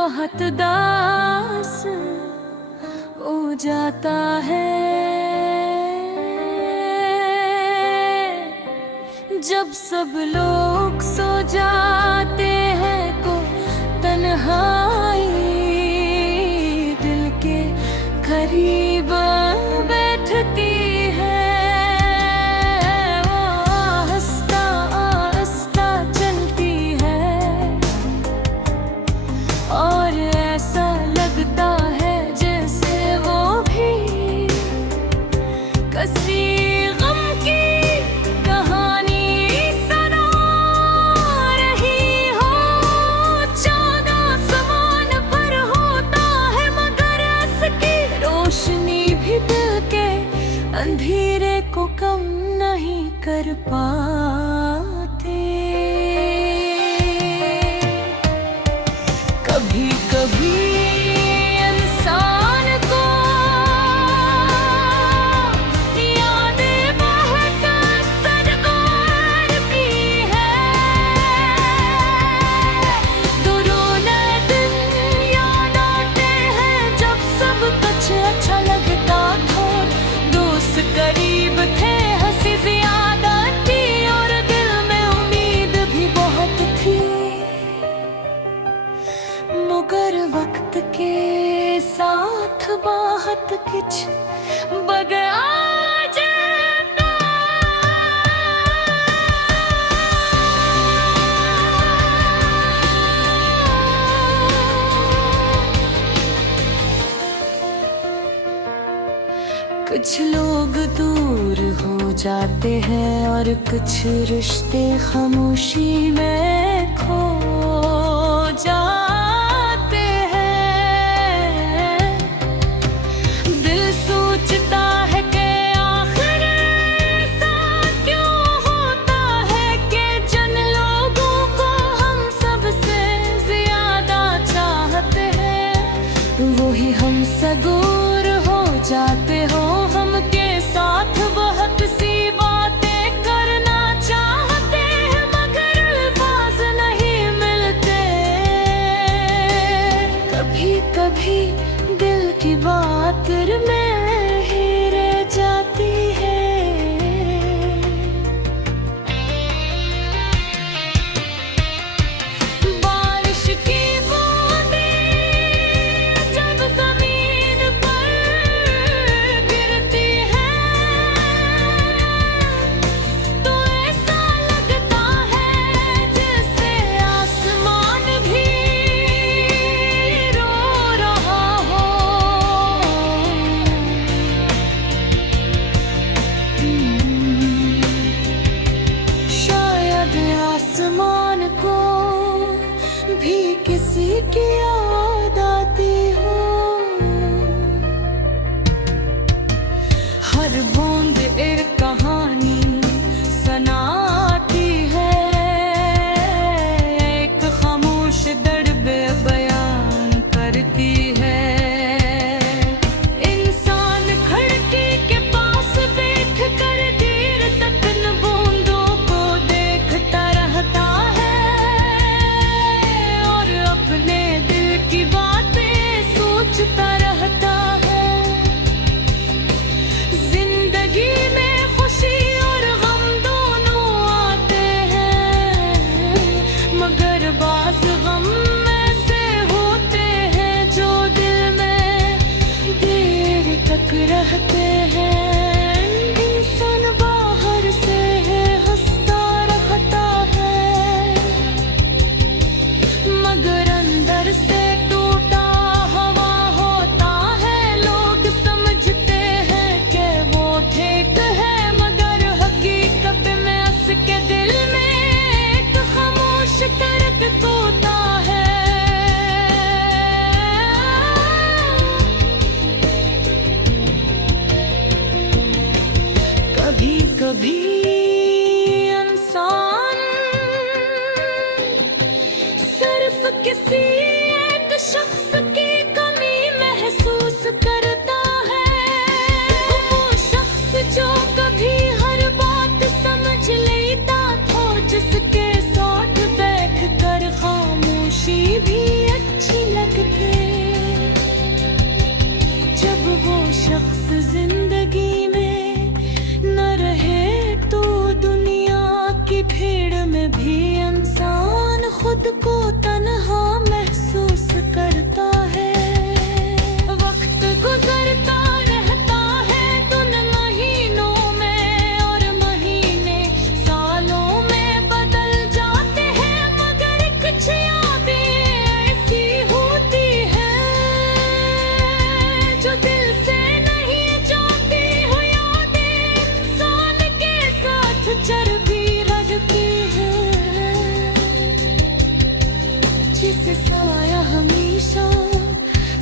बहुत दास हो जाता है जब सब लोग सो जाते हैं को तन्हाई दिल के करीब बैठती है। वो आहिस्ता आहिस्ता चलती है और ऐसा लगता है जैसे वो भी किसी गम की कहानी सुना रही हो। चांद आसमान पर होता है मगर इसकी रोशनी भी दिल के अंधेरे को कम नहीं कर पाते। कभी कभी इंसान को यादें बहुत सताती है। तो रोने दिन याद आते हैं जब सब कुछ अच्छा लगता था। दोस्त करीब थे, हंसी ज्यादा थी और दिल में उम्मीद भी बहुत थी। मगर वक्त के साथ बहुत कुछ बदल जाता। कुछ लोग दूर हो जाते हैं और कुछ रिश्ते खामोशी में खो जाते हैं। दिल सोचता है कि आखिर ऐसा क्यों होता है कि जिन लोगों को हम सबसे ज्यादा चाहते हैं वही हमसे दूर हो जाते हो। हमके साथ बहुत सी बातें करना चाहते हैं मगर अल्फाज नहीं मिलते। कभी कभी दिल की बात दिल में ही रह जाती है। बारिश की बूंदें जब जमीन पर गिरती हैं तो ऐसा लगता है जैसे आसमान भी रो रहा हो। शायद आसमान को भी किसी की याद आती हो। हर बूंद एक कहानी सुनाती है। एक खामोश दर्द बयान करती है। इंसान खिड़की के पास बैठ कर देर तक इन बूंदों को देखता रहता है और अपने दिल की बातें सोचता रहता है। जिंदगी में खुशी और गम दोनों आते हैं मगर बाज गम ऐसे होते हैं जो दिल में देर तक रहते हैं। इंसान बाहर से है हंसता रहता है मगर अंदर से टूटा हुआ होता है। लोग समझते हैं कि वो ठीक है मगर हकीकत में उसके दिल में एक खामोश दर्द तोता है। कभी कभी इंसान सिर्फ किसी एक शख्स की कमी महसूस करता है। वो शख्स जो कभी हर बात समझ लेता था जिसके साथ बैठ कर खामोशी भी अच्छी लग जैसे साया हमेशा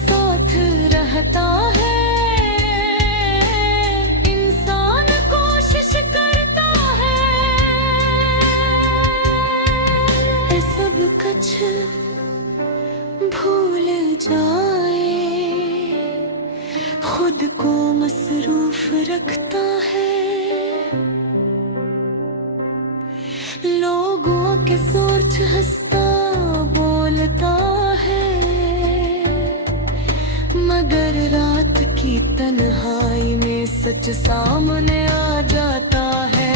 साथ रहता है। इंसान कोशिश करता है सब कुछ भूल जाए, खुद को मसरूफ रखता है। लोगों के सोच हंसता बोलता है, मगर रात की तन्हाई में सच सामने आ जाता है।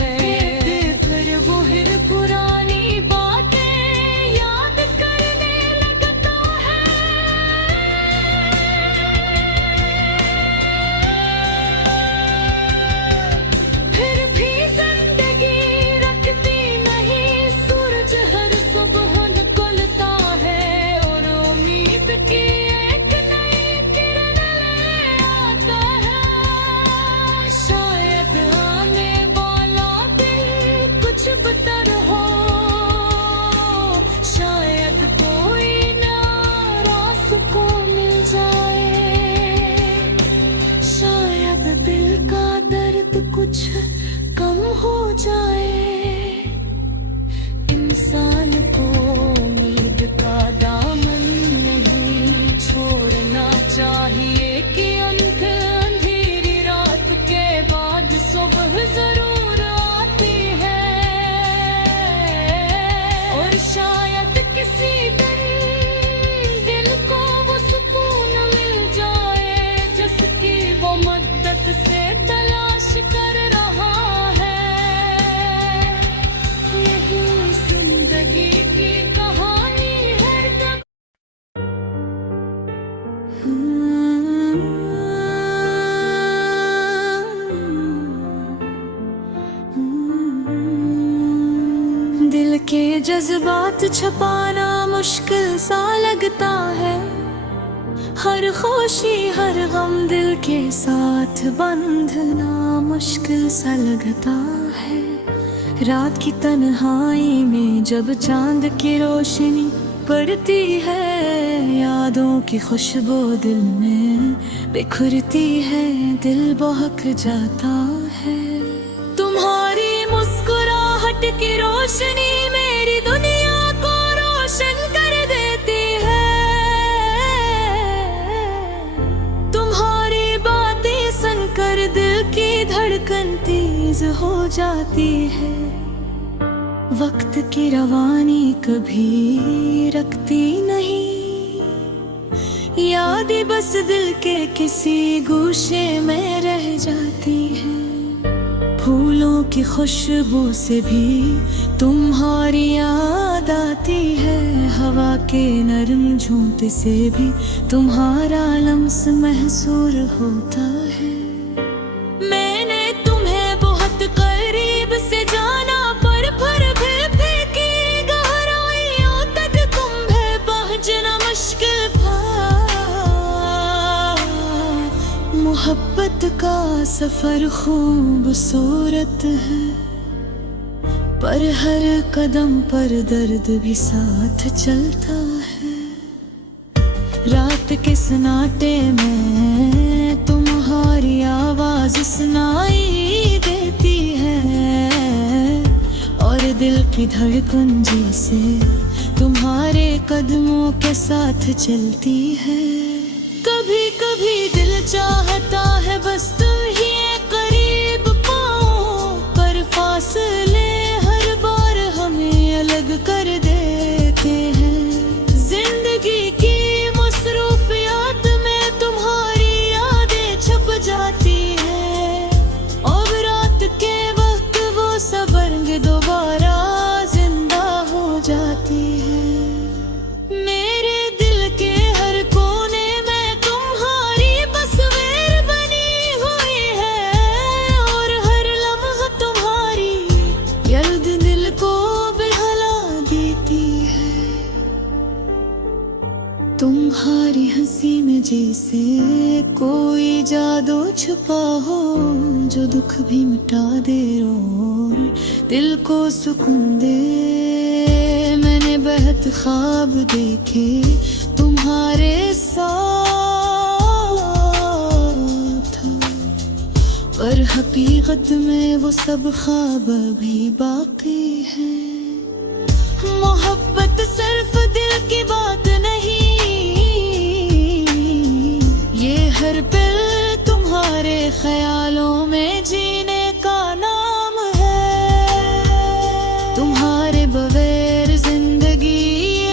फिर वो हिर पुरानी बातें याद करने लगता है। फिर भी जिंदगी रखती नहीं, सूरज हर सुबह निकलता है और उम्मीद की एक नई किरण ले आता है। शायद आने वाला दिन कुछ बेहतर हो, शायद कोई नया रास्ता मिल जाए, शायद दिल का दर्द कुछ कम हो जाए। इंसान को उम्मीद का दामन नहीं छोड़ना चाहिए कि अंधेरी रात के बाद सुबह जरूर आती है। और शायद किसी दिन दिल को वो सुकून मिल जाए जिसकी वो मदद से तलाश कर रहा है। यही जिंदगी की कहानी है। दिल के जज्बात छुपाना मुश्किल सा लगता है, हर खुशी हर गम दिल के साथ बंधना मुश्किल सा लगता है। रात की तन्हाई में जब चांद की रोशनी पड़ती है, यादों की खुशबू दिल में बिखरती है, दिल बहक जाता है। तुम्हारी मुस्कुराहट की रोशनी मेरी दुनिया को रोशन कर देती है। तुम्हारी बातें सुनकर दिल की धड़कन तेज हो जाती है। वक्त की रवानी कभी रखती नहीं, यादें बस दिल के किसी गोशे में रह जाती है। फूलों की खुशबू से भी तुम्हारी याद आती है, हवा के नरम झोंके से भी तुम्हारा लम्स महसूस होता है। मैंने तुम्हें बहुत करीब से जाना, पर फिर की गहराइयों तक तुम्हें पहुंचना मुश्किल था। मोहब्बत का सफर खूबसूरत है, पर हर कदम पर दर्द भी साथ चलता है। रात के सन्नाटे में तुम्हारी आवाज सुनाई देती है, और दिल की धड़कन जैसे तुम्हारे कदमों के साथ चलती है। कभी कभी दिल चाहता है बस तुम ही करीब पाओ, पर फासले हर बार हमें अलग कर देते हैं। जिंदगी की मसरूफियात में तुम्हारी यादें छप जाती है, अब रात के वक्त वो सबरंग दोबारा जिंदा हो जाती है। मेरे दिल के हर कोने में तुम्हारी तस्वीर बनी हुई है, और हर लम्हा तुम्हारी याद दिल को बहला देती है। तुम्हारी हंसी में जैसे कोई जादू छुपा हो, जो दुख भी मिटा दे और दिल को सुकून दे। मैंने बेहद ख्वाब देखे तुम्हारे साथ, पर हकीकत में वो सब ख्वाब भी बाकी है। मोहब्बत सिर्फ दिल की बात नहीं, ये हर पल तुम्हारे ख्यालों में जीने का नाम है। तुम्हारे बगैर जिंदगी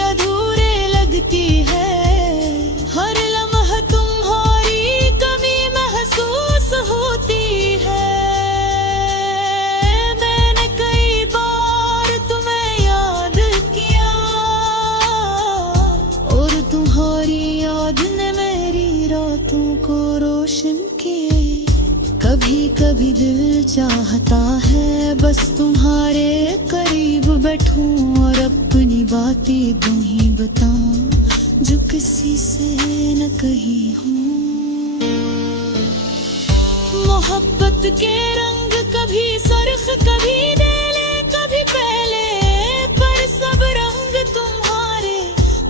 अधूरे लगती है, हर लम्हा तुम्हारी कमी महसूस होती है। मैंने कई बार तुम्हें याद किया और तुम्हारी याद ने मेरी रातों को रोशन किए। कभी कभी दिल चाहता है बस तुम्हारे करीब बैठूं और अपनी बातें यूं ही बताऊं जो किसी से न कही हूँ। मोहब्बत के रंग कभी सरख कभी नीले कभी पहले, पर सब रंग तुम्हारे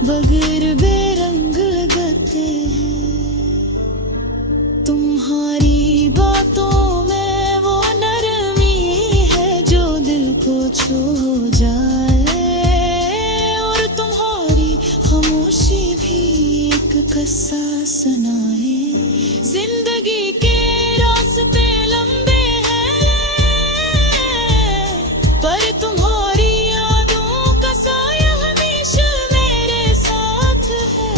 बगैर बेरंग लगते हैं। तुम्हारी बातों में वो नरमी है जो दिल को छू जाए, और तुम्हारी खामोशी भी एक किस्सा सुनाए। जिंदगी के रास्ते लंबे हैं, पर तुम्हारी यादों का साया हमेशा मेरे साथ है।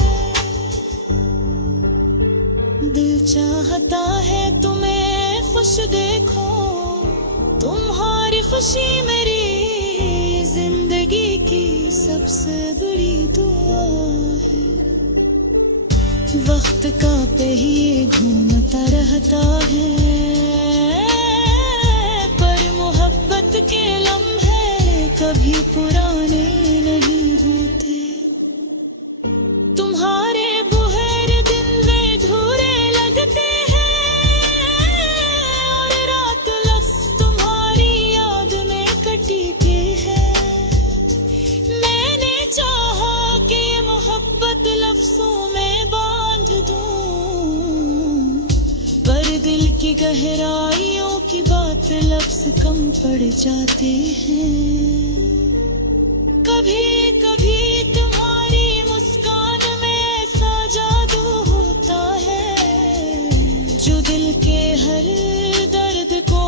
दिल चाहता है तुम्हें खुश देखो, तुम्हारी खुशी मेरी जिंदगी की सबसे बड़ी दुआ है। वक्त का पहिए घूमता रहता है, पर मोहब्बत के लम्हे कभी पुराने नहीं होते। तुम्हारे बुहर दिन वे धूरे लगते हैं, और रात लफ्ज़ तुम्हारी याद में कटती है। मैंने चाहा कि ये मोहब्बत लफ्ज़ों में बांध दूं, पर दिल की गहराइयों की बात लफ्ज़ कम पड़ जाते हैं। कभी कभी तुम्हारी मुस्कान में ऐसा जादू होता है जो दिल के हर दर्द को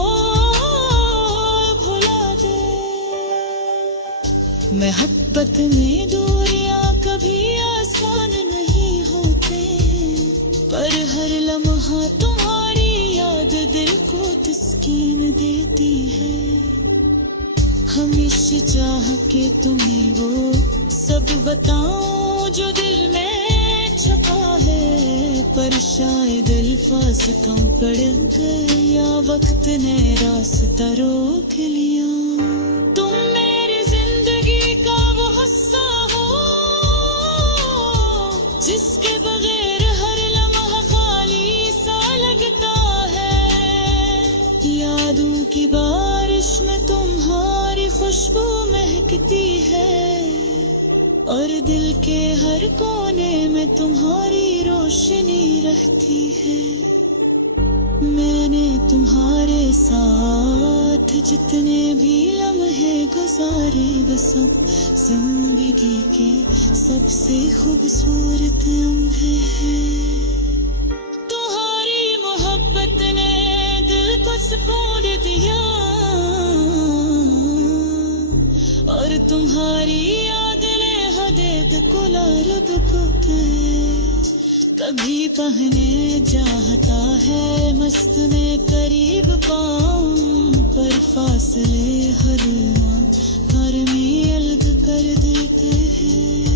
भुला दे। मोहब्बत में दूरियां कभी आसान नहीं होते, पर हर लम्हा तुम्हारी याद दिल को तस्कीन देती है। हमेशा चाह के तुम्हें वो सब बताऊं जो दिल में छपा है, पर शायद अल्फाज कम पड़ गए या वक्त ने रास्ता रोक लिया। तुम मेरी जिंदगी का वो हिस्सा हो जिसके बगैर हर लम्हा खाली सा लगता है। यादों की बारिश में तुम्हारी खुशबू महकती है, और दिल के हर कोने में तुम्हारी रोशनी रहती है। मैंने तुम्हारे साथ जितने भी लम्हे गुजारे वो सब जिंदगी के सबसे खूबसूरत लम्हे हैं। तुम्हारी मोहब्बत ने दिल को सुकून दिया, और तुम्हारी याद ने हदेद को लारब को कभी पहने चाहता है मस्त में करीब पाऊं, पर फासले हर में अलग कर देते हैं।